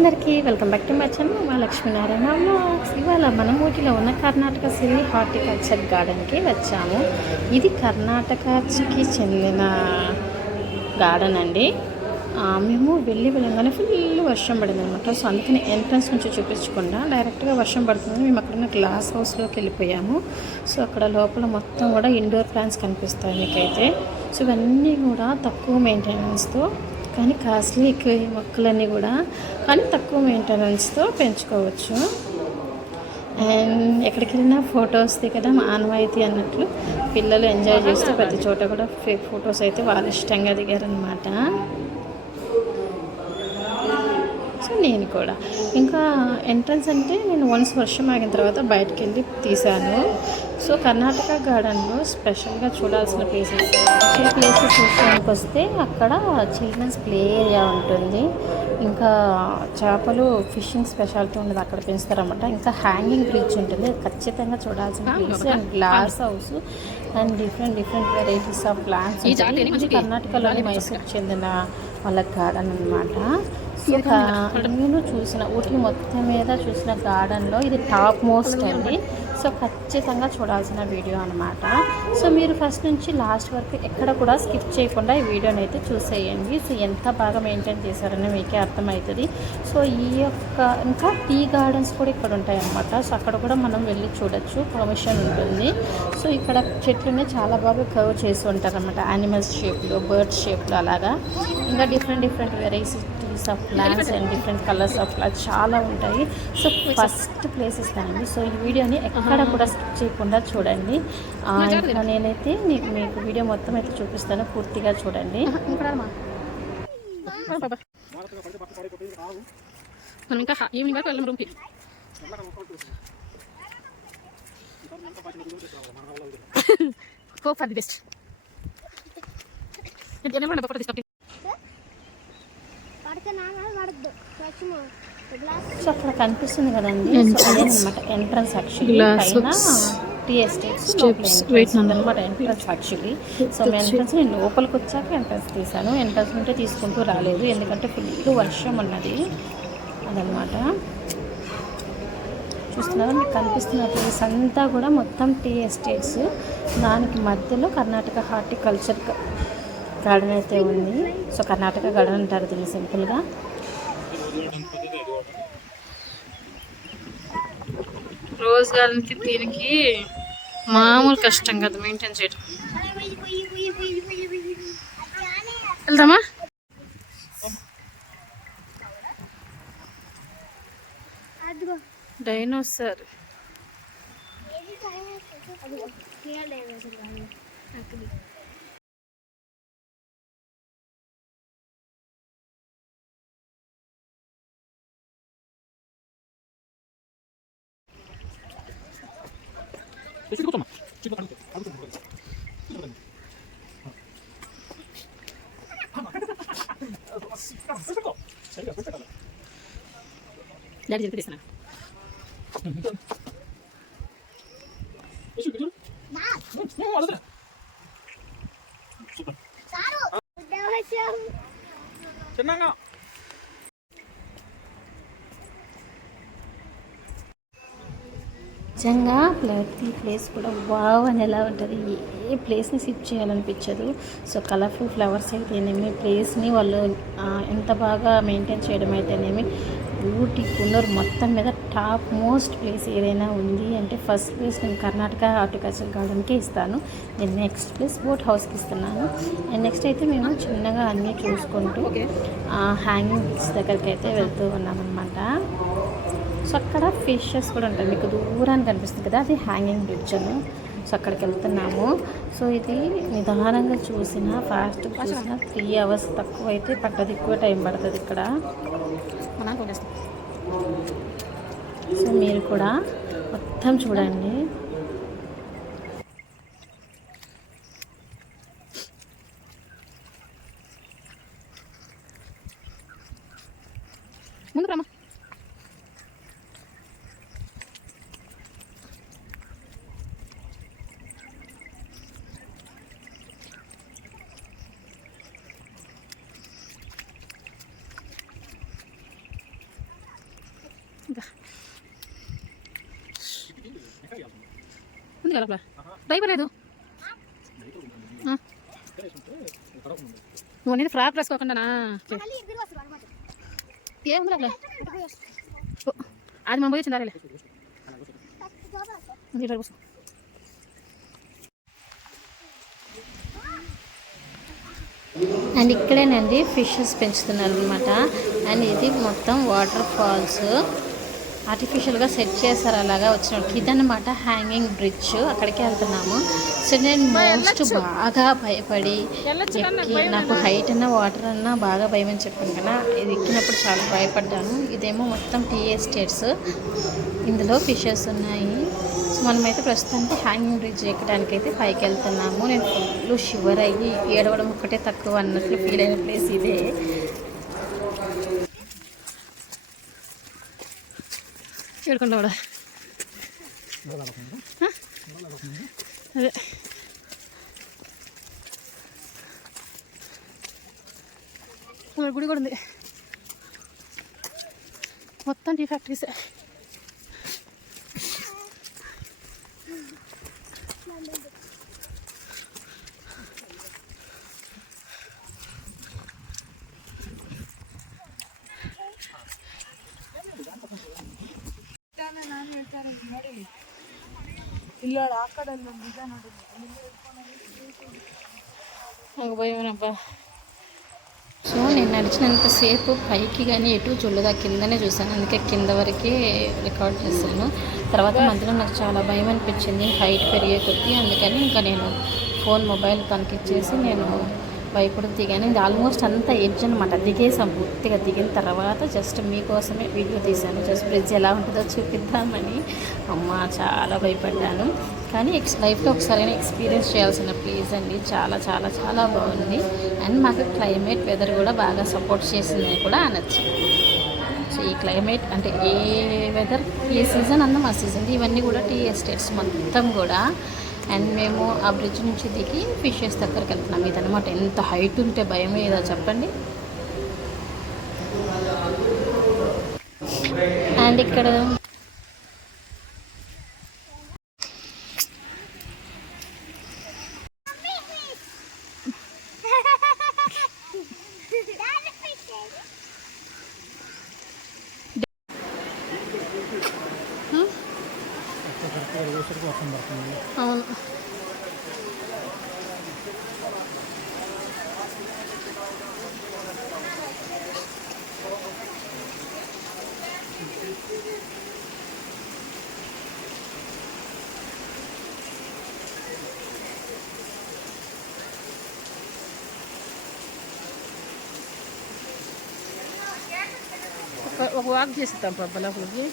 అందరికీ welcome back to my channel మా Lakshminarayana vlogs. ఇవాళ మనం ఊటీలో ఉన్న కర్ణాటక సిరి హార్టికల్చర్ గార్డెన్కి వచ్చాము. ఇది కర్ణాటకకి చెందిన గార్డెన్ అండి. మేము వెళ్ళగానే ఫుల్ వర్షం పడింది అనమాట. సో అందుకని ఎంట్రన్స్ నుంచి చూపించకుండా డైరెక్ట్గా వర్షం పడుతుంది. మేము అక్కడ ఉన్న గ్లాస్ హౌస్లోకి వెళ్ళిపోయాము. సో అక్కడ లోపల మొత్తం కూడా ఇండోర్ ప్లాంట్స్ కనిపిస్తాయి మీకైతే. సో ఇవన్నీ కూడా తక్కువ మెయింటెనెన్స్తో కానీ కాస్ట్లీ ఎక్కువ మొక్కలన్నీ కూడా కానీ తక్కువ మెయింటెనెన్స్తో పెంచుకోవచ్చు. అండ్ ఎక్కడికి వెళ్ళినా ఫొటోస్ దిగడం ఆనవాయితీ అన్నట్లు పిల్లలు ఎంజాయ్ చేస్తూ ప్రతి చోట కూడా ఫొటోస్ అయితే వాళ్ళు ఇష్టంగా దిగారనమాట. సో నేను కూడా ఇంకా ఎంట్రన్స్ అంటే నేను వన్స్ వర్షం ఆగిన తర్వాత బయటకు వెళ్ళి తీశాను. సో కర్ణాటక గార్డెన్లో స్పెషల్గా చూడాల్సిన ప్లేసెస్ చూడడానికి వస్తే అక్కడ చిల్డ్రన్స్ ప్లే ఏరియా ఉంటుంది. ఇంకా చేపలు ఫిషింగ్ స్పెషాలిటీ ఉండదు, అక్కడ పెంచుతారన్నమాట. ఇంకా హ్యాంగింగ్ బ్రిడ్జ్ ఉంటుంది, ఖచ్చితంగా చూడాల్సిన place. And glass house and different varieties of plants. ఇది కర్ణాటకలోని మైసూర్కి చెందిన వాళ్ళ గార్డెన్ అనమాట. సో నేను చూసిన ఊటీ మొత్తం మీద చూసిన గార్డెన్లో ఇది టాప్ మోస్ట్ అండి. సో ఖచ్చితంగా చూడాల్సిన వీడియో అనమాట. సో మీరు ఫస్ట్ నుంచి లాస్ట్ వరకు ఎక్కడ కూడా స్కిప్ చేయకుండా ఈ వీడియోని అయితే చూసేయండి. సో ఎంత బాగా మెయింటైన్ చేశారని మీకే అర్థమవుతుంది. సో ఈ యొక్క ఇంకా టీ గార్డెన్స్ కూడా ఇక్కడ ఉంటాయి అన్నమాట. సో అక్కడ కూడా మనం వెళ్ళి చూడొచ్చు, పర్మిషన్ ఉంటుంది. సో ఇక్కడ చెట్లని చాలా బాగా కర్వ్ చేసి ఉంటారు అన్నమాట. యానిమల్స్ షేప్లో, బర్డ్స్ షేప్లో అలాగా. ఇంకా different varieties of plants and different colours of plants చాలా ఉంటాయి. సో ఫస్ట్ ప్లేస్ ఇస్తానండి. సో ఈ వీడియోని ఎక్కడ కూడా స్కిప్ చేయకుండా చూడండి. ఇంకా నేనైతే మీకు వీడియో మొత్తం అయితే చూపిస్తాను, పూర్తిగా చూడండి. ఇంకా ఈవినింగ్ వరకు వెళ్ళాం రూమ్కి. Hope for the best. So అక్కడ కనిపిస్తుంది కదండి, సో అదేనమాట ఎంట్రన్స్. యాక్చువల్లీ పైన టీ ఎస్టేట్స్ అనమాట ఎంట్రన్స్ యాక్చువల్లీ. సో ఎంట్రన్స్ నేను లోపలికి వచ్చాక ఎంట్రన్స్ తీసాను. ఎంట్రన్స్ ఉంటే తీసుకుంటూ రాలేదు, ఎందుకంటే ఫుల్ వర్షం ఉన్నది అదనమాట. చూస్తున్నారు మీకు కనిపిస్తున్న ప్లేస్ అంతా కూడా మొత్తం టీ ఎస్టేట్స్. దానికి మధ్యలో కర్ణాటక హార్టికల్చర్ గార్డెన్ అయితే ఉంది. సో కర్ణాటక గార్డెన్ అంటారు దీన్ని సింపుల్గా. రోజ్ గార్డెన్కి దీనికి మామూలు కష్టం కదా మెయింటైన్ చేయడం. వెళ్దామా? డైనోసార్ డాడీ చెప్పేస్తున్నా. నిజంగా ప్రతి ప్లేస్ కూడా వావ్ అని ఎలా ఉంటుంది, ఏ ప్లేస్ని సిప్ చేయాలనిపించదు. సో కలర్ఫుల్ ఫ్లవర్స్ అయితేనేమి, ప్లేస్ని వాళ్ళు ఎంత బాగా మెయింటైన్ చేయడం అయితేనేమి. ఊటీ కున్నూరు మొత్తం మీద టాప్ మోస్ట్ ప్లేస్ ఏదైనా ఉంది అంటే ఫస్ట్ ప్లేస్ నేను కర్ణాటక హార్టికల్చర్ గార్డెన్కే ఇస్తాను. నేను నెక్స్ట్ ప్లేస్ బోట్ హౌస్కి ఇస్తున్నాను. అండ్ నెక్స్ట్ అయితే మేము చిన్నగా అన్నీ చూసుకుంటూ హ్యాంగింగ్ బ్రిడ్జ్ దగ్గరికి అయితే వెళ్తూ ఉన్నామన్నమాట. సో అక్కడ ఫిషెస్ కూడా ఉంటాయి, మీకు దూరాన్ని కనిపిస్తుంది కదా, అది హ్యాంగింగ్ బ్రిడ్జ్ అని. సో అక్కడికి వెళ్తున్నాము. సో ఇది నిదానంగా చూసిన ఫాస్ట్గా చూసిన 3 hours తక్కువ అయితే పట్టదు, ఎక్కువ టైం పడుతుంది ఇక్కడ. సో మీరు కూడా మొత్తం చూడండి. ముందు రామా. ఉంది కదా భయపడలేదు. నువ్వు అనేది ఫ్రాక్ వేసుకోకుండానా? ఏముంది అట్లా అది మా పోయి వచ్చిందా? అండ్ ఇక్కడేనండి ఫిషెస్ పెంచుతున్నారు అనమాట. అండ్ ఇది మొత్తం వాటర్ ఫాల్స్ ఆర్టిఫిషియల్గా సెట్ చేశారు అలాగా వచ్చినప్పుడు. ఇదన్నమాట హ్యాంగింగ్ బ్రిడ్జ్, అక్కడికి వెళ్తున్నాము. సో నేను మోస్ట్ బాగా భయపడి ఎక్కి, నాకు హైట్ అన్నా వాటర్ అన్నా బాగా భయం అని చెప్పాను కదా, ఇది ఎక్కినప్పుడు చాలా భయపడ్డాను. ఇదేమో మొత్తం టీ ఎస్టేట్స్, ఇందులో ఫిషెస్ ఉన్నాయి. సో మనమైతే ప్రస్తుతానికి హ్యాంగింగ్ బ్రిడ్జ్ ఎక్కడానికి అయితే పైకి వెళ్తున్నాము. నేను ఫుల్ షివర్ అయ్యి ఏడవడం ఒక్కటే తక్కువ అన్నట్లు ఫీల్ అయిన ప్లేస్ ఇదే. ఏడుకుండా కూడా అదే గుడి కూడా ఉంది. మొత్తం టీ ఫ్యాక్టరీస్. భయమేనబ్బా. సో నేను నడిచినంతసేపు పైకి కానీ ఎటు చూడలేదు, కిందనే చూసాను. అందుకే కింద వరకే రికార్డ్ చేశాను. తర్వాత మధ్యలో నాకు చాలా భయం అనిపించింది హైట్ పెరిగే కొద్దీ. అందుకని ఇంకా నేను మొబైల్ తనకి ఇచ్చేసి నేను భయపడి దిగాను. ఇది ఆల్మోస్ట్ అంతా ఎడ్జ్ అనమాట. దిగేసాం పూర్తిగా. దిగిన తర్వాత జస్ట్ మీకోసమే వీడియో తీశాను, జస్ట్ బ్రిడ్జ్ ఎలా ఉంటుందో చూపిద్దామని. అమ్మ చాలా భయపడ్డాను, కానీ లైఫ్లో ఒకసారైనా ఎక్స్పీరియన్స్ చేయాల్సిన ప్లేస్ అండి. చాలా చాలా చాలా బాగుంది. అండ్ మాకు క్లైమేట్ వెదర్ కూడా బాగా సపోర్ట్ చేసిందని కూడా అనొచ్చు. సో ఈ క్లైమేట్ అంటే ఏ వెదర్, ఏ సీజన్ అన్నా మా సీజన్. ఇవన్నీ కూడా టీ ఎస్టేట్స్ మొత్తం కూడా. అండ్ మేము ఆ బ్రిడ్జ్ నుంచి దిగి ఫిషెస్ దగ్గరికి వెళ్తున్నాం. ఇదనమాట. ఎంత హైట్ ఉంటే భయం ఏదో చెప్పండి. అండ్ ఇక్కడ అవును ఒక వాక్ చేస్తాం లోపలికి.